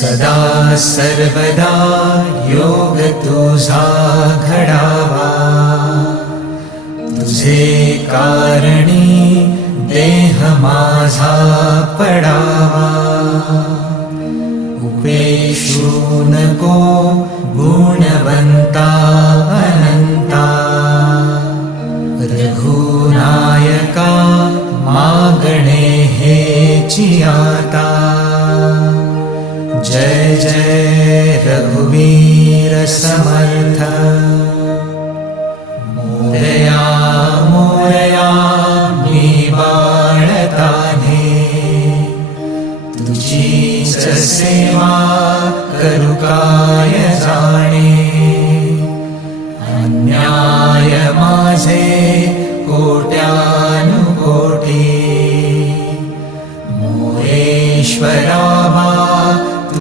सदा सर्वदा योग तुझा घडावा, तुझे कारणी देह माझा पडावा. उपेशू नको गुणवंता अनंता, रघुनायका मागणे हेची आता. जय जय रघुवीर समर्थ. मोरया मोरया मी बाळताने, तुझीच सेवा करू काय जाणे. अन्याय माझे कोट्यानुकोटी, मोरेश्वरा